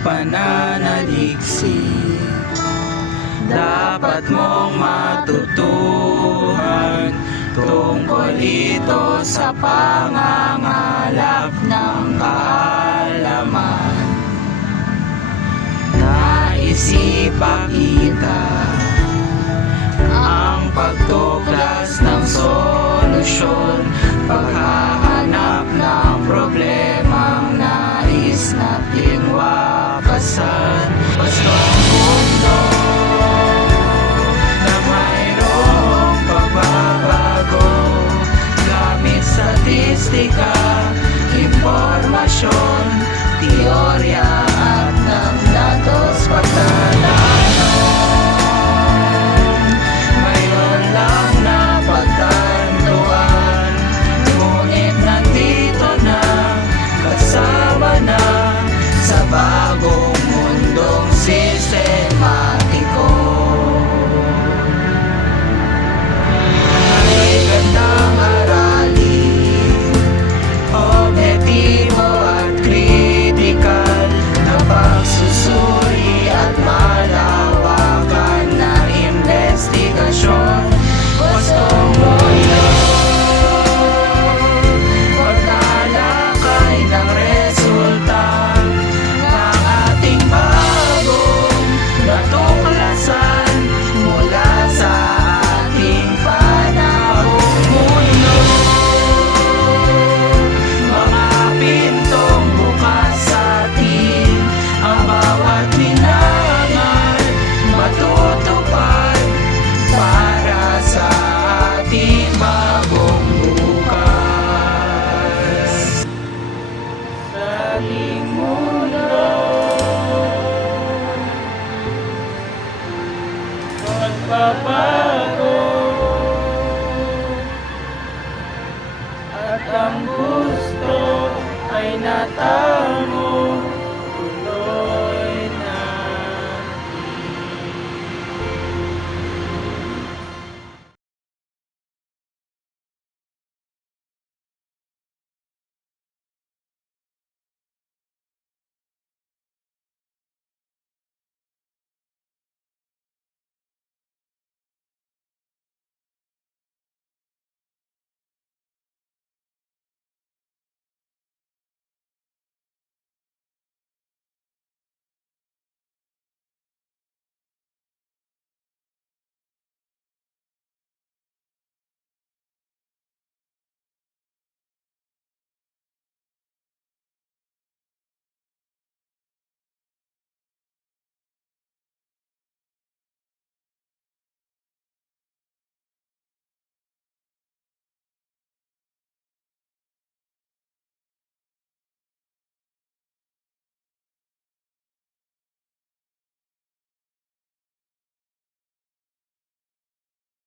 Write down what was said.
pananaliksik. Dapat mong matutuhan tungkol ito sa pangangalap ng kaalaman. Naisipakita ang pagtuklas ng solusyon, paghahanap ng problemang nais nating wakasan. Bastong mundo na mayroong pagbabago, gamit statistika, impormasyon, teorya at ng datos pagkalanon. Ngayon lang na pagtantuan, ngunit nandito na, kasama na sa bagong mundong sistematiko. May gandang aralin, objektibo at kritikal na pagsusuri at malawakan na investigasyon. Gustong mo yun, pagtalakay ng resulta ng ating bagong natuklasan mula sa ating panahong mundo. Mga pintong bukas sa atin, ang bawat hinangat matutupad para sa ating bagong bukas. Sa ating mundo magbabago, at ang gusto ay natamo.